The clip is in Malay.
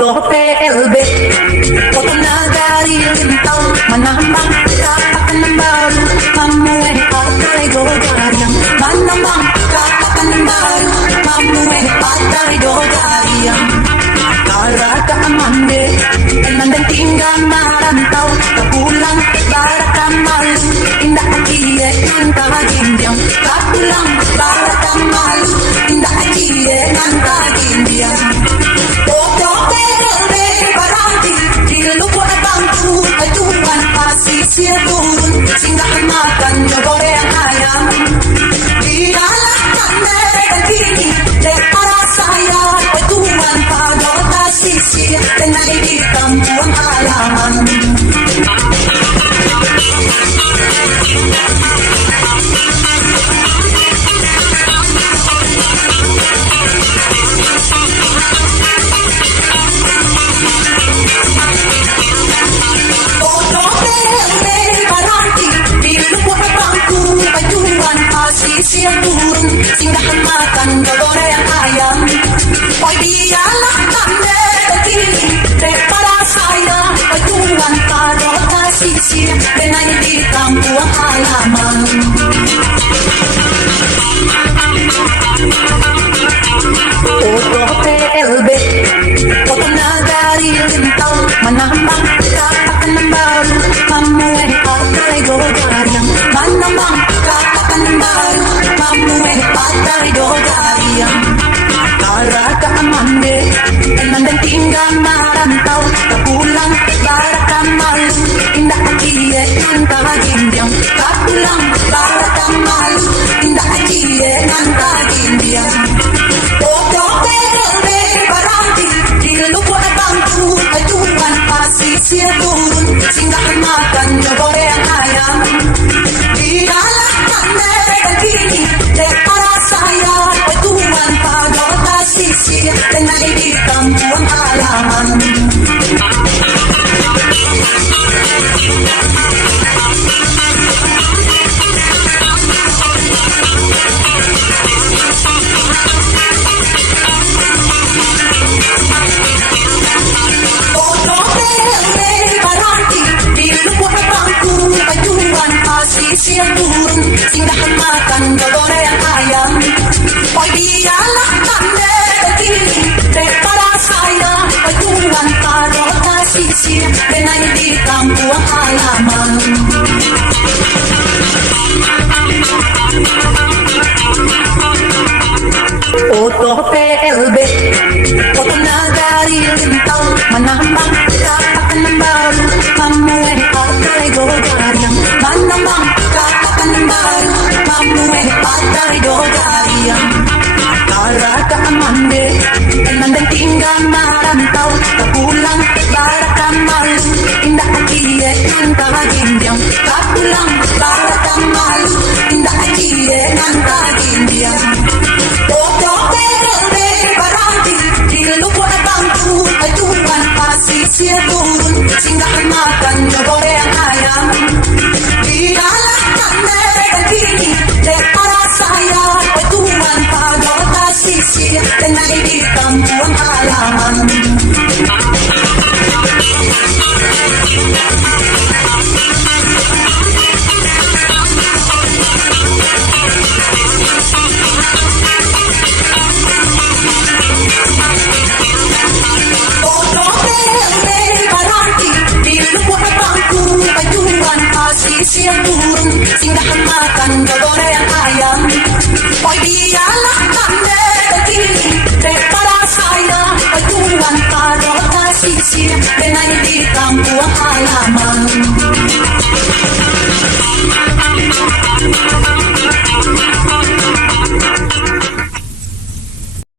Foto PLB, foto nagari lintang manambang katakan ng baru, mamuhe patay dogaryang manambang katakan ng baru, mamuhe patay dogaryang karaka amande nandang tinggal marantau kapulang baraka malu indah akie nanta gindiang kapulang baraka malu indah akie nanta gindiang foto PLB baranti dilupo na bangku ajuan pasisir turun singgah makan jogore ang ayam dilalahkan dan kini para saya petuan pagoda sisir dan di kampung halaman siang turun singgah makan jogore yang ayam oi dialah tanda kini daripada saya pejuang pagoda sisir dengan di kampung halaman foto PLB foto nagari lintang manambang katakan ng baru mamuhe patay dogaryang manambang katakan ng baru mamuhe patay dogaryang karaka amande nandang tinggal marantau kapulang baraka malu indah akie nanta gindiang kapulang baraka malu indah akie nanta gindiang foto PLB baranti dilupo na bangku ajuan pasisir turun singgah makan jogore ang ayam dilalahkan dan kini para saya petuan pagoda sisir dengan di kampung halaman siang turun singgah makan jogore yang ayam oi dialah tanda kini daripada saya pejuang pagoda sisir dengan di kampung halaman foto PLB foto nagari lintang manambang katakan ng baru mamuhe patay dogaryang manambang katakan ng baru mamuhe patay dogaryang karaka amande nandang tinggal marantau kapulang baraka malu indah akie nanta gindiang kapulang baraka malu indah akie nanta gindiang foto PLB baranti dilupo na bangku ajuan pasisir turun singgah makan jogore ang ayam dilalahkan dan kini daripada saya petuan pagoda sisir dengan di kampung halaman siang turun singgah makan jogore yang ayam oi dialah tanda kini daripada saya pejuang pagoda sisir dengan di kampung halaman